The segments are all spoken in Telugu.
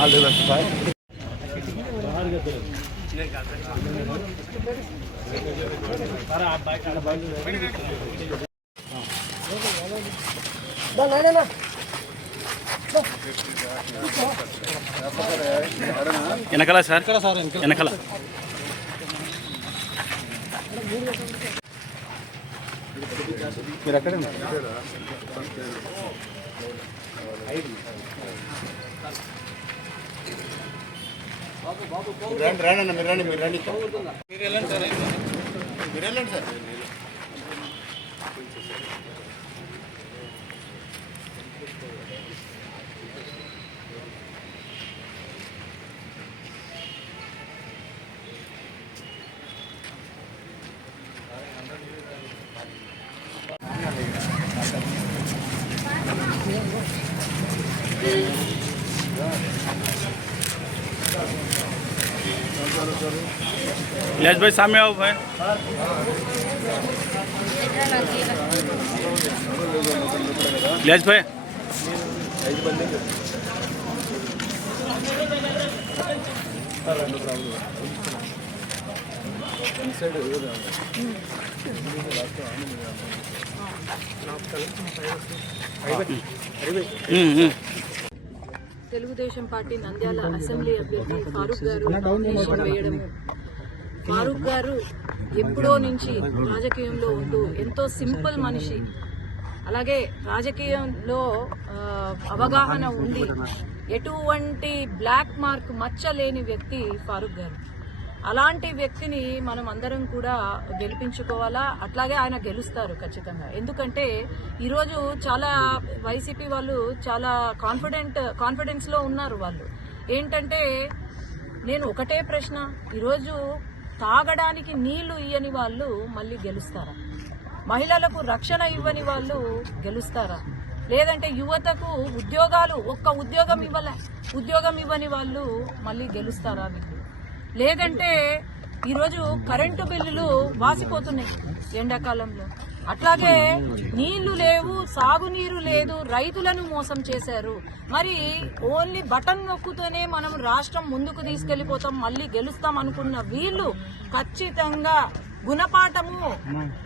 All the best sir. వెనకల సార్ వెనకల. మీరు ఎక్కడ రండి రండి అన్న మీరు రండి మీరు రండి. మీరు వెళ్ళండి సార్. మీరు వెళ్ళండి సార్. इलाज भाई सामने आओ भाई इलाज भाई हम्म, हम्म. తెలుగుదేశం పార్టీ నంద్యాల అసెంబ్లీ అభ్యర్థి ఫారూక్ గారు నామినేషన్ వేయడము. ఫారూక్ గారు ఎప్పుడో నుంచి రాజకీయంలో ఉంటూ ఎంతో సింపుల్ మనిషి. అలాగే రాజకీయంలో అవగాహన ఉండి ఎటువంటి బ్లాక్ మార్క్ మచ్చలేని వ్యక్తి ఫారూక్ గారు. అలాంటి వ్యక్తిని మనం అందరం కూడా గెలిపించుకోవాలా? అట్లాగే ఆయన గెలుస్తారు ఖచ్చితంగా. ఎందుకంటే ఈరోజు చాలా వైసీపీ వాళ్ళు చాలా కాన్ఫిడెంట్ కాన్ఫిడెన్స్లో ఉన్నారు వాళ్ళు. ఏంటంటే నేను ఒకటే ప్రశ్న. ఈరోజు తాగడానికి నీళ్ళు ఇయ్యని వాళ్ళు మళ్ళీ గెలుస్తారా? మహిళలకు రక్షణ ఇవ్వని వాళ్ళు గెలుస్తారా? లేదంటే యువతకు ఉద్యోగాలు ఒక్క ఉద్యోగం ఇవ్వలే ఉద్యోగం ఇవ్వని వాళ్ళు మళ్ళీ గెలుస్తారా మీకు? లేదంటే ఈరోజు కరెంటు బిల్లులు వాసిపోతున్నాయి ఎండాకాలంలో. అట్లాగే నీళ్ళు లేవు సాగునీరు లేదు రైతులను మోసం చేశారు. మరి ఓన్లీ బటన్ నొక్కుతూనే మనం రాష్ట్రం ముందుకు తీసుకెళ్ళిపోతాం మళ్ళీ గెలుస్తాం అనుకున్న వీళ్ళు ఖచ్చితంగా గుణపాఠము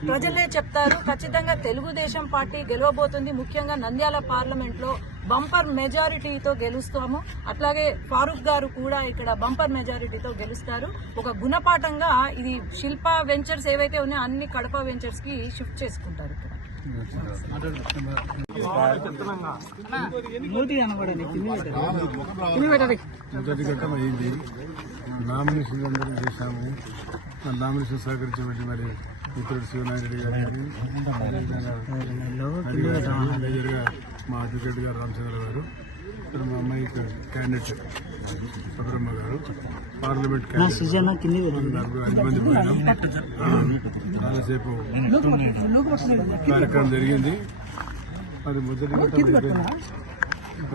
ప్రజలే చెప్తారు. ఖచ్చితంగా తెలుగుదేశం పార్టీ గెలవబోతుంది. ముఖ్యంగా నంద్యాల పార్లమెంట్లో బంపర్ మెజారిటీతో గెలుస్తాము. అట్లాగే ఫారూక్ గారు కూడా ఇక్కడ బంపర్ మెజారిటీతో గెలుస్తారు. ఒక గుణపాఠంగా ఇది శిల్ప వెంచర్స్ ఏవైతే ఉన్నాయో అన్ని కడప వెంచర్స్కి షిఫ్ట్ చేసుకుంటారు ఇక్కడ. మొదటి ఘట్టం అయింది నామినేషన్ అందరూ చేశాము నామినేషన్ సహకరించబట్టి మరి మిత్రుడు శివనాయుడు గారు మేజర్గా మా అడ్వకేట్ గారు రామచంద్ర గారు ఇక్కడ మా అమ్మాయి క్యాండిడేట్ సుబ్రహ్మ గారు పార్లమెంట్ చాలాసేపు కార్యక్రమం జరిగింది. మరి మొదటి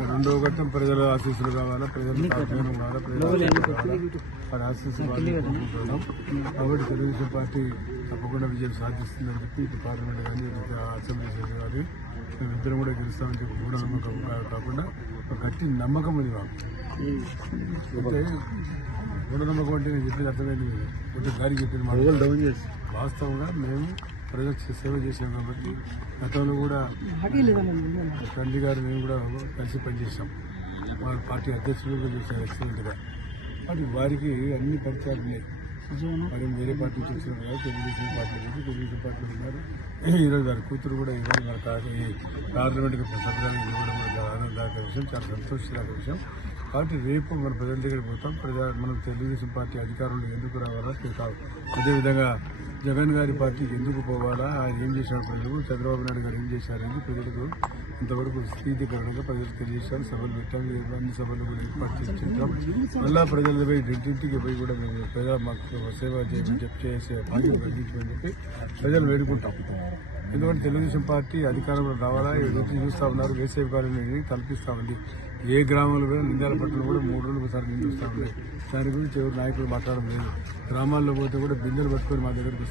రెండవ ఘట్టం ప్రజల ఆశీస్సులు కావాలా? ప్రజల సహకారం కావాలా ప్రజల ఆశీస్సులు కోరుకుంటున్నాం కాబట్టి తెలుగుదేశం పార్టీ తప్పకుండా విజయం సాధిస్తుందని చెప్పి ఇటు పార్లమెంట్ కానీ అసెంబ్లీ సభ్యులు కానీ మేమిద్దరం కూడా గెలుస్తామని చెప్పి కూడా నమ్మకం కాకుండా ఒక గట్టి నమ్మకం ఉంది మాకు. అయితే మూఢ నమ్మకం అంటే నేను చెప్పేది అర్థమైంది కదా. కొంచెం గాలి చెప్పింది చేసి. వాస్తవంగా మేము ప్రజలకు సేవ చేశాం కాబట్టి గతంలో కూడా తండ్రి గారు మేము కూడా కలిసి పనిచేసాం వారి పార్టీ అధ్యక్షులు కూడా చేశారు ఎక్సలెంట్గా. మరి వారికి అన్ని పరిచయాలు ఉన్నాయి. మరి వేరే పార్టీ చూసిన తెలుగుదేశం పార్టీ నుంచి తెలుగుదేశం పార్టీ ఉన్నారు. ఈరోజు వారి కూతురు కూడా ఈరోజు మన ఈ పార్లమెంట్కి సభ్యులు ఇవ్వడం కూడా ఆనందదాయక విషయం చాలా సంతోషదాయక విషయం. కాబట్టి రేపు మన ప్రజల దగ్గరికి పోతాం. ప్రజా మనం తెలుగుదేశం పార్టీ అధికారంలో ఎందుకు రావాలో అదేవిధంగా జగన్ గారి పార్టీకి ఎందుకు పోవాలా? ఆయన ఏం చేశారు ప్రజలు? చంద్రబాబు నాయుడు గారు ఏం చేశారని ప్రజలకు ఇంతవరకు స్థితికరణగా ప్రజలకు తెలియజేశారు. సభలు పెట్టాం లేదు. అన్ని సభలు కూడా ఏర్పాటు చేయించాం మళ్ళా ప్రజలు పోయి ఇంటింటికి పోయి కూడా మేము ప్రజల మాకు సేవ చేయమని చెప్పి చేసే బాధ్యత కలిగించమని చెప్పి ప్రజలు వేడుకుంటాం. ఎందుకంటే తెలుగుదేశం పార్టీ అధికారంలో రావాలా? ఎదురు చూస్తా ఉన్నారు. వేసవి కాలంలో కల్పిస్తా ఉంది. ఏ గ్రామంలో కూడా నిందాల పట్టణం కూడా మూడు రోజులు ఒకసారి నిందిస్తా ఉన్నాయి దాని గురించి ఎవరు నాయకులు మాట్లాడడం లేదు. గ్రామాల్లో పోతే కూడా బిందెలు పట్టుకొని మా దగ్గరకు